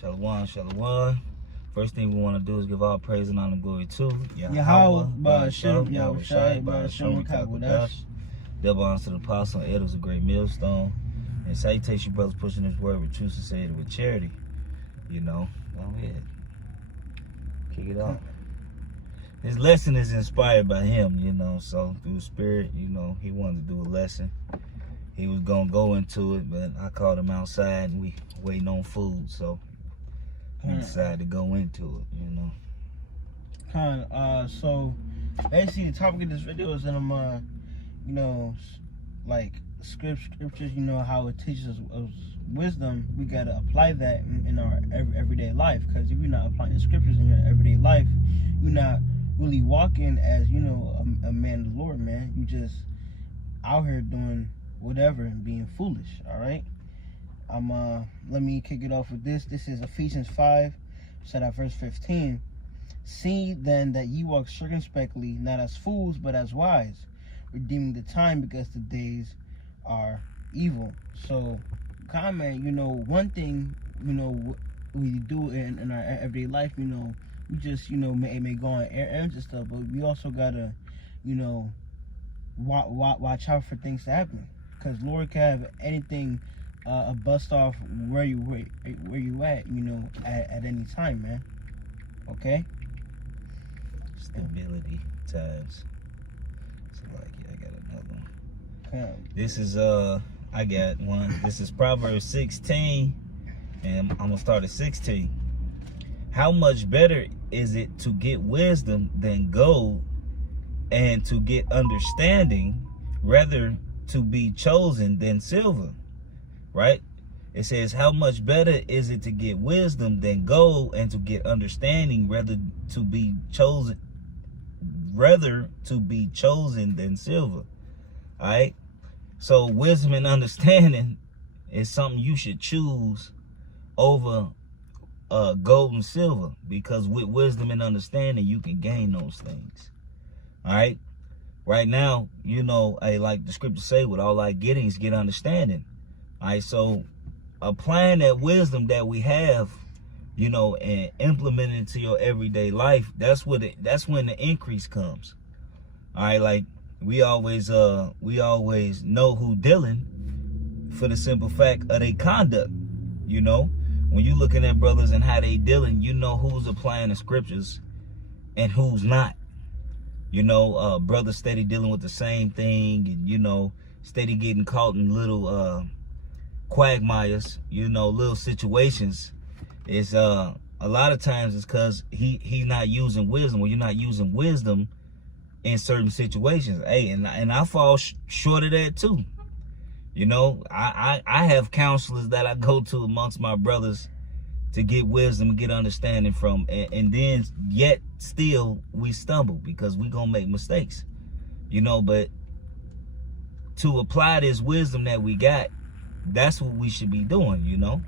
Shalom, shalom. First thing we want to do is give all praise and honor and glory to Yahweh, Ba'ashem, Yahushai, Ba'ashem, Kagudash. Double honor to the apostle and elders, a great millstone. And salutation, brothers, pushing this word with truth, sincerity, with charity. You know, go ahead. Kick it off. This lesson is inspired by him, you know, so through the spirit, you know, he wanted to do a lesson. He was going to go into it, but I called him outside and we waiting on food, so he decided to go into it, you know. So basically the topic of this video is that I'm, you know, like scriptures, you know, how it teaches us wisdom. We got to apply that in our everyday life, because if you're not applying the scriptures in your everyday life, you're not really walking as, you know, a man of the Lord, man. You just out here doing whatever and being foolish. All right, let me kick it off with this. This is Ephesians 5, said at verse 15. See then that ye walk circumspectly, not as fools, but as wise, redeeming the time, because the days are evil. So, comment, you know, one thing, you know, we do in our everyday life, you know, we just, you know, may go on errands and stuff, but we also gotta, you know, watch out for things to happen, because Lord can have anything bust off where you at, you know, at any time, man. Okay. Stability times. So like, yeah, I got another one. Okay. This is I got one. This is Proverbs 16, and I'm gonna start at 16. How much better is it to get wisdom than gold, and to get understanding rather to be chosen than silver? Right? It says, how much better is it to get wisdom than gold, and to get understanding rather to be chosen than silver. All right? So wisdom and understanding is something you should choose over gold and silver, because with wisdom and understanding you can gain those things. All right? Right now, you know, like the scriptures say, with all our gettings get understanding. All right, so applying that wisdom that we have, you know, and implementing it to your everyday life, that's when the increase comes. All right, like we always know who dealing for the simple fact of their conduct. You know, when you looking at brothers and how they dealing, you know who's applying the scriptures and who's not. You know, brothers steady dealing with the same thing, and, you know, steady getting caught in little quagmires, you know, little situations. Is a lot of times it's because he's not using wisdom. Well, you're not using wisdom in certain situations. Hey, and I fall short of that too. You know, I have counselors that I go to amongst my brothers to get wisdom and get understanding from, and then yet still we stumble because we gonna make mistakes, you know. But to apply this wisdom that we got, that's what we should be doing, you know.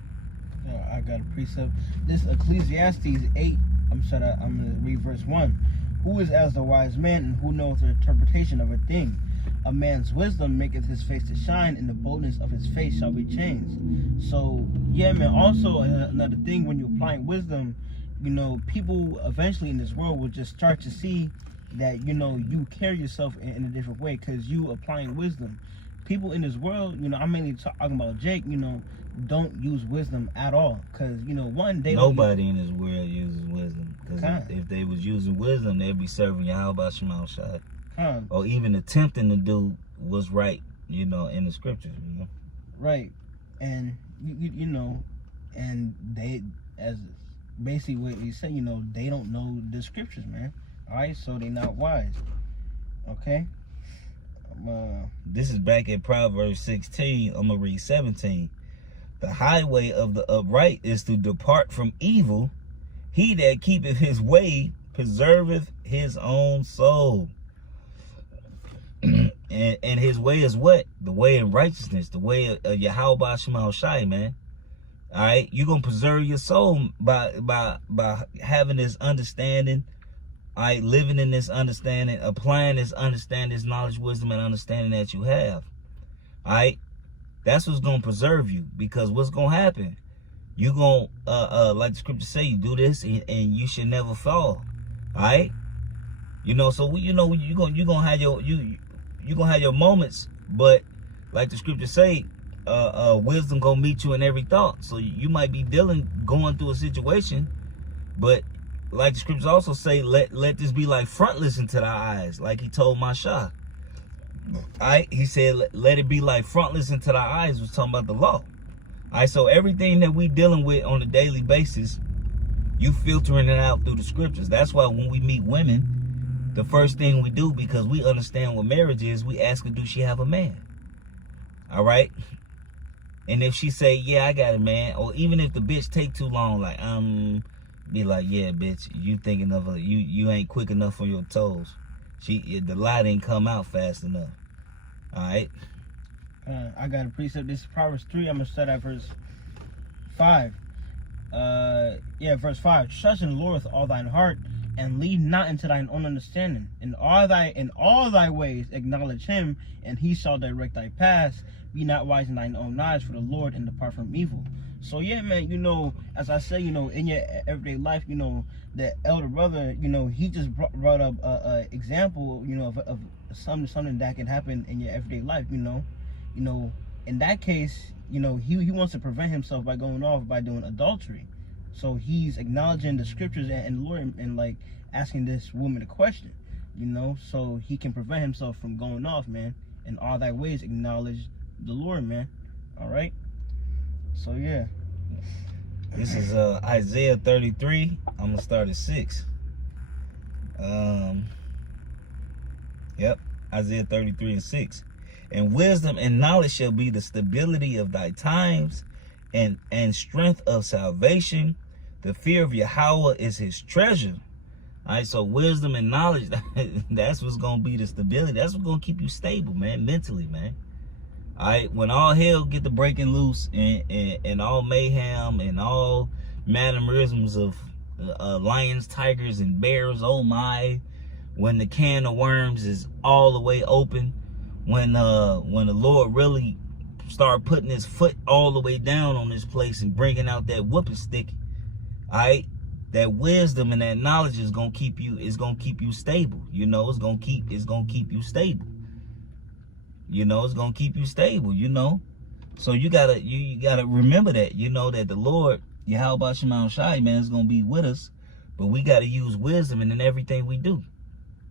Yeah, I got a precept. This Ecclesiastes 8, I'm gonna read verse 1. Who is as the wise man, and who knows the interpretation of a thing? A man's wisdom maketh his face to shine, and the boldness of his face shall be changed. So, yeah, man, also another thing, when you're applying wisdom, you know, people eventually in this world will just start to see that, you know, you carry yourself in a different way because you applying wisdom. People in this world, you know, I'm mainly talking about Jake, you know, don't use wisdom at all, because, you know, nobody in this world uses wisdom, because if they was using wisdom, they'd be serving Yahweh Shema Shai, or even attempting to do what's right, you know, in the scriptures, you know. Right. And you know, and they, as basically what you say, you know, they don't know the scriptures, man. All right, so they're not wise. Okay. This is back at Proverbs 16. I'm gonna read 17. The highway of the upright is to depart from evil. He that keepeth his way preserveth his own soul. and his way is what? The way in righteousness, the way of Yahweh Shema Shai, man. All right, you're gonna preserve your soul by having this understanding. All right, living in this understanding, applying this understanding, this knowledge, wisdom, and understanding that you have. All right, that's what's going to preserve you, because what's going to happen? you gonna like the scripture say, you do this and you should never fall. All right, you know. So you know you gonna have you gonna have your moments, but like the scripture say, wisdom gonna meet you in every thought. So you might be going through a situation, but like the scriptures also say, let this be like frontless into thy eyes, like he told Masha. Alright, he said, let it be like frontless into thy eyes, was talking about the law. Alright, so everything that we dealing with on a daily basis, you filtering it out through the scriptures. That's why when we meet women, the first thing we do, because we understand what marriage is, we ask her, do she have a man? Alright? And if she say, yeah, I got a man, or even if the bitch take too long, like, be like, yeah, bitch, you thinking of her, you ain't quick enough on your toes. The light ain't come out fast enough. All right. I got a precept. This is Proverbs 3. I'm gonna start at verse 5. Verse 5. Trust in the Lord with all thine heart, and lean not into thine own understanding. In all thy ways acknowledge him, and he shall direct thy paths. Be not wise in thine own eyes, for the Lord, and depart from evil. So yeah, man, you know, as I say, you know, in your everyday life, you know, the elder brother, you know, he just brought up a example, you know, of something that can happen in your everyday life, you know, in that case, you know, he wants to prevent himself by going off by doing adultery. So he's acknowledging the scriptures and the Lord, and like asking this woman a question, you know, so he can prevent himself from going off, man. In all thy ways acknowledge the Lord, man. All right. So yeah, this is Isaiah 33. I'm gonna start at 6. Yep, Isaiah 33 and 6. And wisdom and knowledge shall be the stability of thy times, and strength of salvation. The fear of Yahweh is his treasure. All right, so wisdom and knowledge, that's what's gonna be the stability. That's what's gonna keep you stable, man, mentally, man. All right, when all hell get to breaking loose, and all mayhem and all mannerisms of lions, tigers, and bears, oh my, when the can of worms is all the way open, when the Lord really start putting his foot all the way down on this place and bringing out that whooping stick, all right, that wisdom and that knowledge is gonna keep you stable. You know, it's gonna keep you stable. You know, it's gonna keep you stable, you know. So you gotta remember that, you know, that the Lord, Yahweh Shema Shai, man, is gonna be with us. But we gotta use wisdom in everything we do.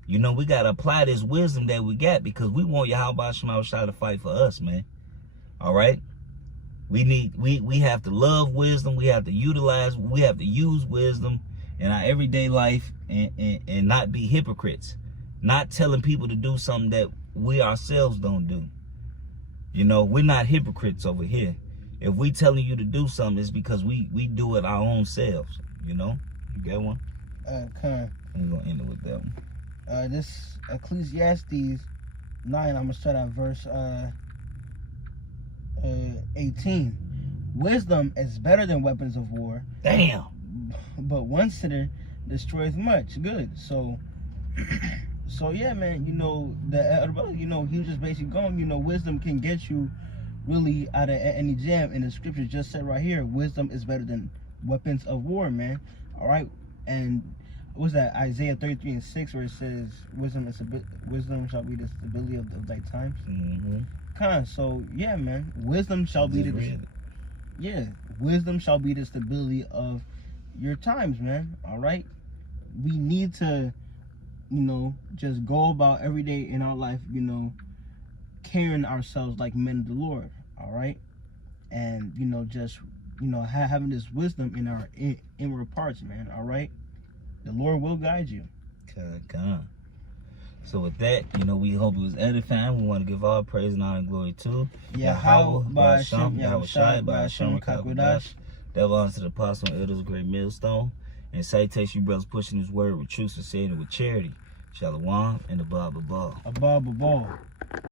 You know, we gotta apply this wisdom that we got, because we want Yahweh Shema Shai to fight for us, man. All right? We have to love wisdom, we have to use wisdom in our everyday life, and not be hypocrites. Not telling people to do something that we ourselves don't do. You know, we're not hypocrites over here. If we telling you to do something, it's because we do it our own selves. You know, you got one? I'm gonna end it with that one. This Ecclesiastes 9. I'm gonna start at verse 18. Wisdom is better than weapons of war. Damn. But one sinner destroys much good. So yeah, man, you know, you know, he was just basically going, you know, wisdom can get you really out of any jam. And the scripture just said right here, wisdom is better than weapons of war, man. All right. And what's that? Isaiah 33 and 6, where it says, wisdom shall be the stability of thy times. Mm-hmm. So yeah, man, wisdom shall be wisdom shall be the stability of your times, man. All right. We need to, you know, just go about every day in our life, you know, carrying ourselves like men of the Lord, all right? And, you know, just, you know, having this wisdom in our inward parts, man, all right? The Lord will guide you. God. So with that, you know, we hope it was edifying. We want to give all praise and honor and glory to Yahweh, by Hashem, Yahweh Shai, by Hashem, Kakwadash. Devil unto the apostle and elders, great millstone. And salutation, you brothers, pushing his word with truth, sincerity, with charity. Shalom and above. Above.